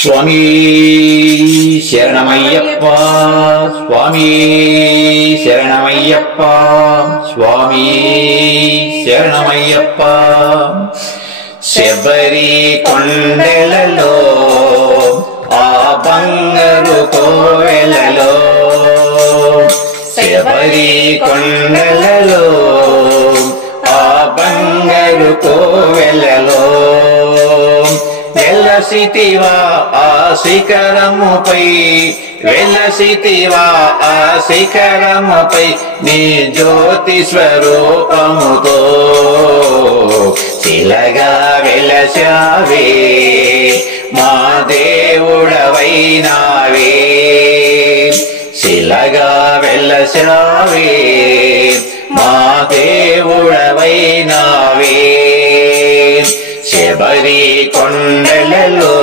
స్వామి శరణమయ్యప్ప స్వామి శరణమయ్యప్ప స్వామి శరణమయ్యప్ప శబరి కొండలలో ఆ బంగారు కోవెలలో శబరి కొండలలో ఆ బంగారు కోవెలలో వెలసితివా ఆ శిఖరముపై వెలసితివా ఆ శిఖరముపై నీ జ్యోతి స్వరూపముతో శిలగా వెలసావే మా దేవుడవైనావే శిలగా వెలసావే మా దేవుడవైనావే శబరి కొండలలో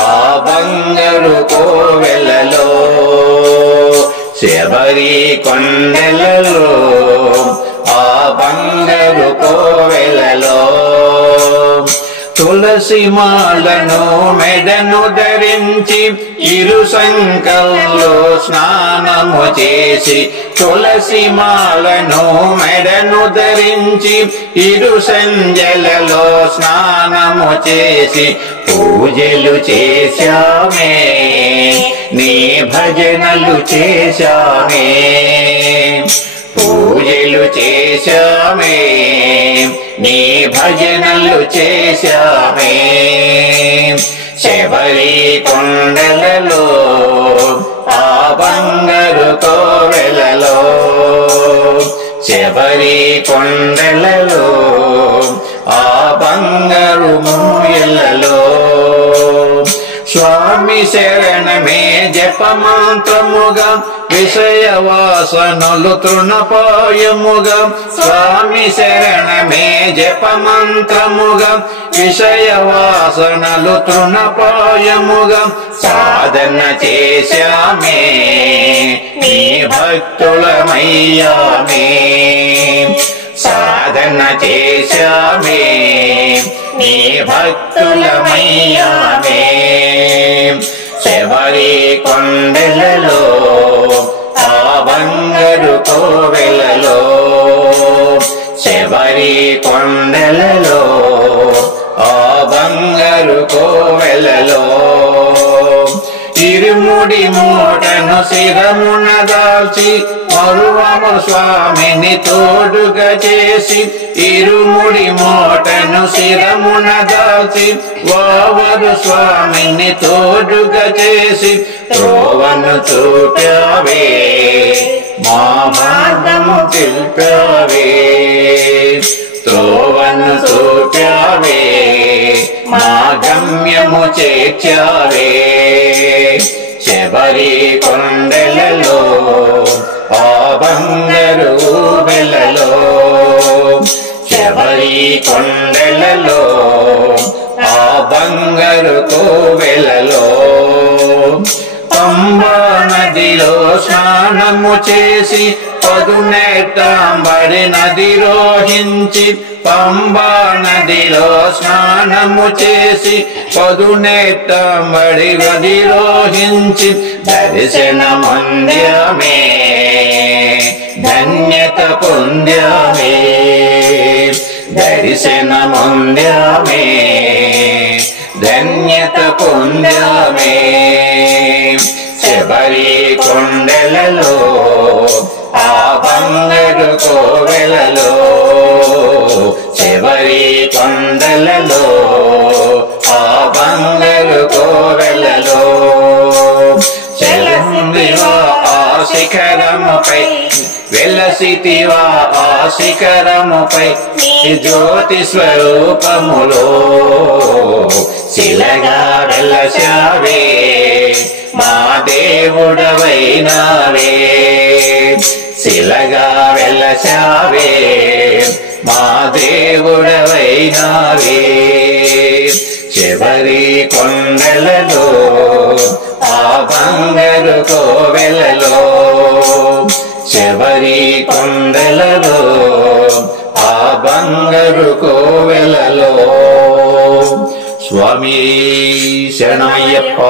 ఆ బంగారు కోవెలలో శబరి కొండలలో ఆ బంగారు కోవెలలో తులసి మాలను మెడను ధరించి ఇరు సంకల్లో స్నానము చేసి తులసి మాలను మెడను ధరించి ఇరు సంజలలో స్నానము చేసి పూజలు చేశామే నీ భజనలు చేశామే పూజలు చేశామే నీ భజనలు చేశామే శబరి కొండలలో ఆ బంగారు కోవెలలో శబరి కొండలలో ఆ బంగారు మూయలలో స్వామి శరణమే జపమంత్రముగా విషయ వాసనలు తృణపాయముగా స్వామి శరణమే జపమంత్రముగా విషయ వాసనలు తృణపాయముగా సాధన చేశామే నీ భక్తులమయ్యామే సాధన చేశామే నీ భక్తులమయ్యామే శబరి కొండలలో ఆ బంగారు కోవెలలో శబరి కొండలలో ఆ బంగారు కోవెలలో ఇరుముడి మూటను శిరమున దాల్చి మరువము స్వామిని తోడుగా చేసి ఇరుముడి మూటను శిరమున దాల్చి వావరు స్వామిని తోడుగా చేసి త్రోవను చూపావే మా మార్గము తెలిపావే త్రోవను చూపావే మా గమ్యము చేర్చావే శబరి కొండలలో ఆ బంగారు కోవెలలో శబరి కొండలలో ఆ బంగారు కోవెలలో పంబా నదిలో స్నానము చేసి పదునెట్టాంబడి నదిరోహించి పంబా నదిలో స్నానము చేసి పదునెట్టాంబడి నదిరోహించి దర్శనమంద్యమే ధన్యత పొంద్యమే దర్శనమంద్యమే ధన్యత పొంద్యమే శబరి కొండలలో ఆ బంగారు కోవెలలో శబరి కొండలలో ఆ బంగారు కోవెలలో చెలసిందివా ఆ శిఖరముపై వెలసితివా ఆ శిఖరముపై జ్యోతి స్వరూపములో శిలగా వెలసావే మా దేవుడవైనావే శిలగా వెలసావే మా దేవుడవైనావే శబరి కొండలలో ఆ బంగారు కోవెలలో శబరి కొండలలో ఆ బంగారు కోవెలలో స్వామి శరణమయ్యప్ప.